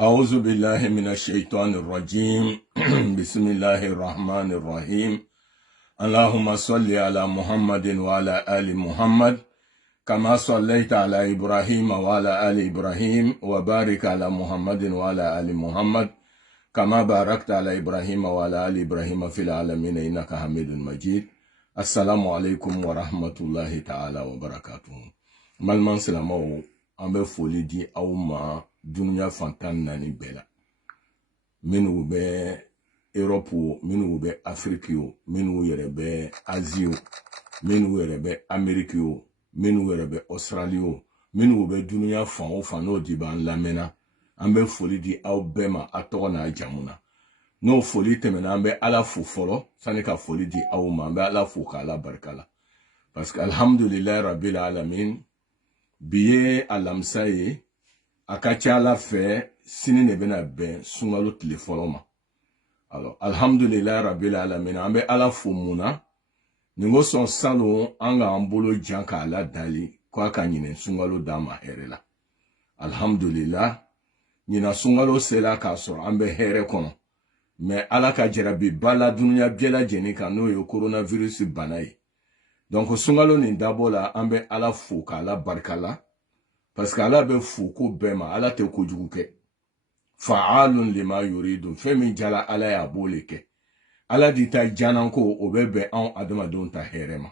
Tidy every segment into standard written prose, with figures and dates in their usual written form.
أعوذ بالله من الشيطان الرجيم بسم الله الرحمن الرحيم اللهم صل على محمد وعلى آل محمد كما صليت على إبراهيم وعلى آل إبراهيم وبارك على محمد وعلى آل محمد كما باركت على إبراهيم وعلى آل إبراهيم في العالمين إنك حميد مجيد. السلام عليكم ورحمة الله تعالى وبركاته. مالمان سلامو أمبي فوليدي أو ما dunya fantan nani bela minu be Europe minu be Afrique minu yere be Asie minu yere be Amerique minu yere be Australie minu be dunya fan no di ban lamena ambe foli di aw bema atogo na jamuna no foli temena ambe ala fu folo sani ka foli di aw ma ambe ala fu kala barkala parce que alhamdulillah rabbil alamin biye alamsaye akacha la fe sini ne bena ben sungalo telefonoma. Alors alhamdulillah rabbil alamin ambe ala fumuna ningo son salo anga ambolo janka ala dali kwa kanyine sungalo dama herela. Alhamdulillah nina sungalo sela kaso ambe here kono me ala ka jarabi bala dunya biela jenika no yo coronavirus banayi. Donc sungalo ni dabola ambe ala fuka ala barkala parce que ala be fuko bema ala te kojuguke fa'alun lima yuridu femi jala ala ya boleke ala dita jananko obebe an adamadon ta herema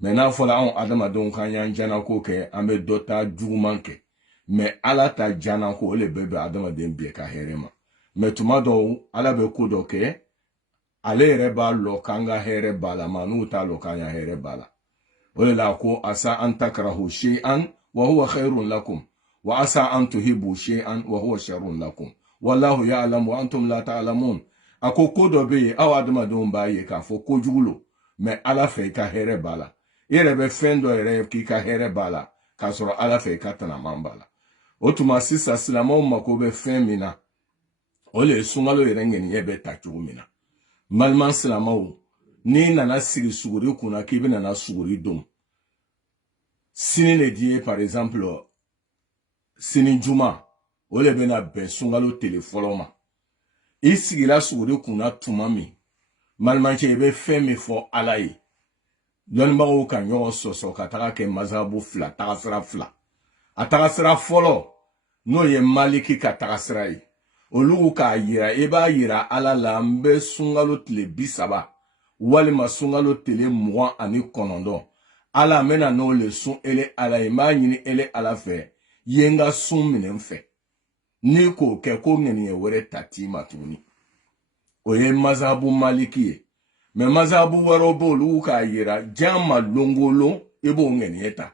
mena fola an adamadon kanyan jananko ke ambe dota jugumanke me ala ta jananko ole bebe adamadon bie ka herema me tumado ala be kodoke ale reba lo kanga here bala manu ta lo kanya here bala ole la ko asa antakrahu shay'an وهو خير لكم وعسى أن تحبوا شيئا وهو شر لكم والله يعلم وأنتم لا تعلمون ako kodo be awaduma don baye ka fo kojugulo me ala fe ka here bala yere be fendo ere ki ka here bala ka soro ala fe ka tana mambala otuma sisa silamo mako be femina ole sungalo yere ngeni yebe tachumina malman silamo ni nana sigi suguri kuna kibi nana suguri dum sini le die par exemple sini juma ole bena ben sungalo telefonoma isigila suguri kuna tumami malmanche be femi fo alai don bawo kan yo soso kataka ke mazabu fla takasra fla atakasra folo no ye maliki katakasrai olugu ka yira eba yira ala lambe sungalo tele bisaba wali masungalo tele mwa ani konondo ala mena no le sun ele ala imanyini ele ala fe yenga sun minen fe ni ko ke ko ngeni were tati matuni oye mazabu maliki me mazabu waro bolu ka yira jama longolo ebo ngeni eta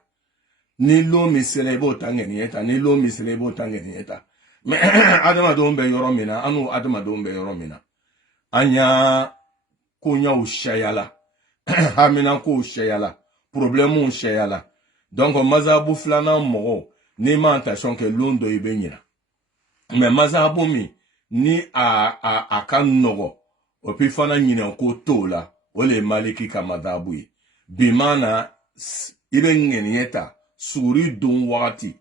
ni lo misele ebo tangeni eta ni lo misele ebo tangeni eta me adama don be yoro mina anu adama don be yoro mina anya kunya ushayala hamina ko ushayala problème shayala donc mazabu flana mo ni ma attention que londo ibenyina mais mazabu mi ni a kan nogo opi fana nyina ko tola ole maliki ka mazabu bimana ibengenieta suri don wati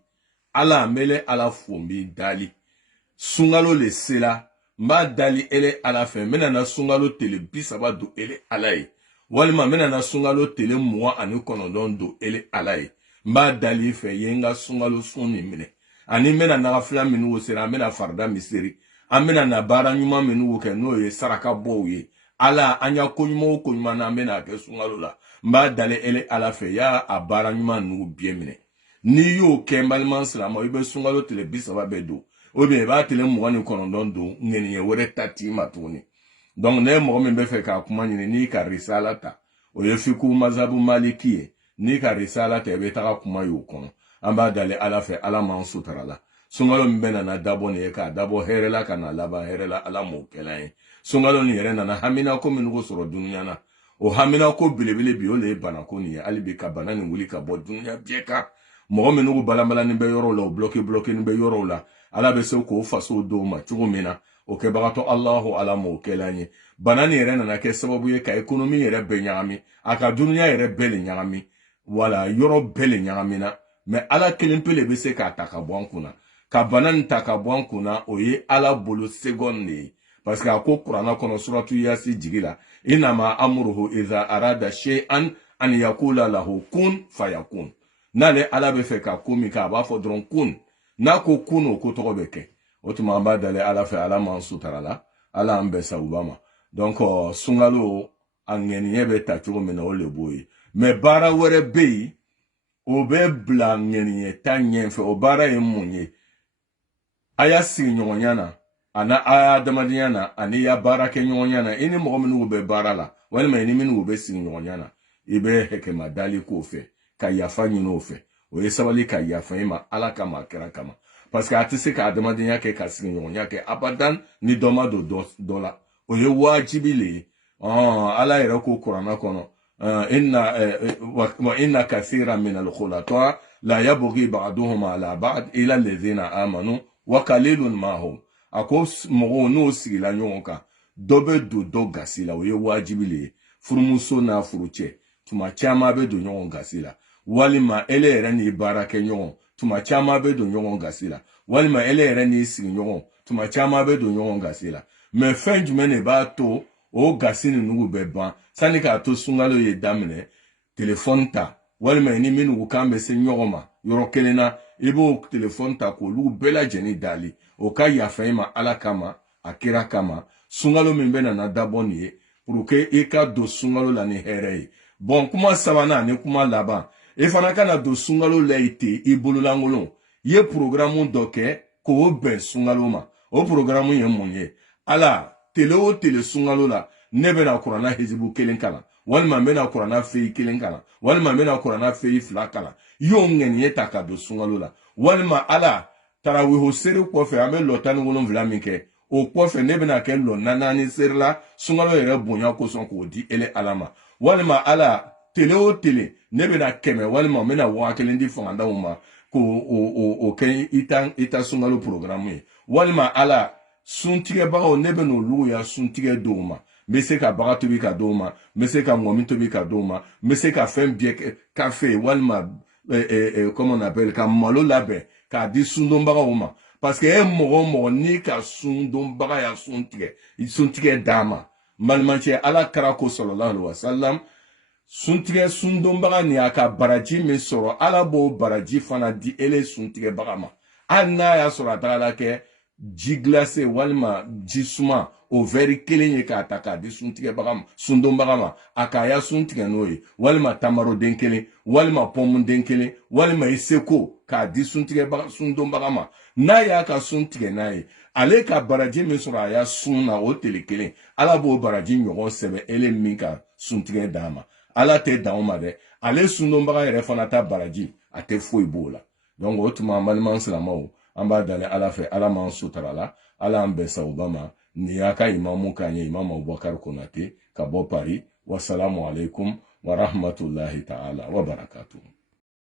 ala mele ala fombi dali sungalo le sela mba dali ele ala fe mena na sungalo tele bisaba do ele alai walima mena na sungalo tele mwa ani konodondo ele alai mba dali fe yenga sungalo suni mine ani mena na afla minu wosera mena farda misiri amena na bara nyuma minu woke no ye saraka boye ala anya konyuma na mena ke sungalo la mba dali ele ala fe ya abara nyuma nu bie mine ni yo kembalman salama ibe sungalo tele bisaba bedo obe ba tele mwa ni konodondo ngeni ye wore tati matuni. Donc ne mo me be fe ka kuma ni ka risalata o ye fiku mazabu maliki ni ka risalata e be ta kuma yo kono amba dale ala fe ala man sutarala sungalo mbena na dabo ne ka dabo herela kana laba herela ala mo kelain sungalo ni yere na hamina ko minugo soro dunya na o hamina ko bilebile bi o le bana ko ni ali be ka bana ni wuli ka bo dunya bieka mo minugo balambala ni be yoro la bloqué ni be yoro la ala be se ko faso do ma chugumina o ke bagato Allahu ala mo kelanye banani yere na ke sababu ye ka economy yere be nyami aka dunya yere bele nyami wala yoro bele nyami na me ala kelen pele be se ka taka bonkuna ka banan ta ka bɔ kuna o ye ala bolo seconde de parce que a ko Kurana kɔnɔ suratu Yasi jigila inama amruhu idha arada shay'an an yakula lahu kun fayakun n'ale ala bɛ fɛ ka ko min kɛ a b'a fɔ dɔrɔn kun n'a ko kun o ko tɔgɔ bɛ kɛ o tuma an b'a dalen ala fɛ ala m'an sutura la ala an bɛ sabuba ma donc sunkalo a ŋɛniɲɛ bɛ ta cogo min na o le b'o ye mais baara wɛrɛ bɛ yen o bɛ bila ŋɛniɲɛ ta ɲɛfɛ o baara ye mun ye a y'a sigi ɲɔgɔnya na ana a y'a adamadenya na ani ya baara kɛ ɲɔgɔnya na i ni mɔgɔ minnu bɛ baara la walima i ni minnu bɛ sigi ɲɔgɔnya na i bɛ hɛkɛma dali k'o fɛ ka yafa ɲini o fɛ o ye sabali ka yafa i ma ala kama a kɛra kama parce que a tɛ se ka adamadenya kɛ ka sigi ɲɔgɔnya kɛ abadan ni dɔ ma don dɔ la o ye wajibi le ye ala yɛrɛ ko Kurana kɔnɔ inna kathira min al-khulata la yabghi ba'duhum ala ba'd ila alladhina amanu wa qalilun ma hum a ko mɔgɔw n'o sigila ɲɔgɔn kan dɔ bɛ don dɔ gasi la o ye wajibi le ye furumuso n'a furucɛ tuma caman bɛ don ɲɔgɔn gasi la walima ele yɛrɛ ni baara kɛ ɲɔgɔn tuma caman bɛ don ɲɔgɔn gasi la walima ele yɛrɛ ni sigi ɲɔgɔn tuma caman bɛ don ɲɔgɔn gasi la mais fɛn jumɛn de b'a to o gasi ninnu bɛ ban sani k'a to sunkalo ye daminɛ telefɔni ta walima ni minnu kan bɛ se ɲɔgɔn ma yɔrɔ kelen na i b'o telefɔni ta k'olu bɛɛ lajɛlen dali o ka yafa i ma ala kama a kira kama sunkalo min bɛ nana dabɔ nin ye pour que i ka don sunkalo la ni hɛrɛ ye bon kuma sabanan ani kuma laban i fana kana don sunkalo la i ten i bololankolon i ye programme dɔ kɛ k'o bɛn sunkalo ma o programme ye mun ye ala tele o tele sunkalo la ne bɛna Kurana hizibu kelen kalan walima n bɛna Kurana feyi kelen kalan walima n bɛna Kurana feyi 2 kalan i y'o ŋɛniɲɛ ta ka don sunkalo la walima ala tarawiho seri kɔfɛ an bɛ lɔ 17 min kɛ o kɔfɛ ne bɛna kɛ lɔ 4 seri la sunkalo yɛrɛ bonya kosɔn k'o di ele ala ma walima ala tele o tele ne bɛna 100 walima n bɛna 1000 di fangandaw ma k'o kɛ i ta sunkalo programme ye walima ala suntigɛbagaw ne bɛna olu ya suntigɛ dɔw ma n bɛ se ka baga tobi ka d'o ma n bɛ se ka mɔmi tobi ka d'o ma n bɛ se ka fɛn bɛɛ kafe walima comment on appelle ka malo labɛn k'a di sundonbagaw ma parce que e mɔgɔ mɔgɔ n'i ka sundonbaga ya suntigɛ d'a ma balimacɛ ala kira ko sallallahu alaihi wasallam suntigɛ sundonbaga ni a ka baraji min sɔrɔ ala b'o baraji fana di ele suntigɛbaga ma hali n'a y'a sɔrɔ a tagala kɛ ji glacé walima ji suma o vɛri kelen ye k'a ta k'a di suntigɛbaga ma sundonbaga ma a k'a ya suntigɛ n'o ye walima tamaroden kelen walima pɔmuden kelen walima i seko k'a di sundonbaga ma n'a y'a ka sun tigɛ n'a ye ale ka baraji min sɔrɔ a y'a sun na o tele kelen ala b'o baraji ɲɔgɔn sɛbɛn ele min ka suntigɛ d'a ma ala tɛ dan o ma dɛ ale sundonbaga yɛrɛ fana ta baraji a tɛ foyi b'o la donc o tuma an balima silamɛw an b'a dalen ala fɛ ala m'an sutura la ala an bɛn sabuba ma nin y'a ka imamu k'an ye imam Abubakar Konate ka bɔ Paris wasalamu alaikum wa rahmatulahi ta'ala wa barakatuh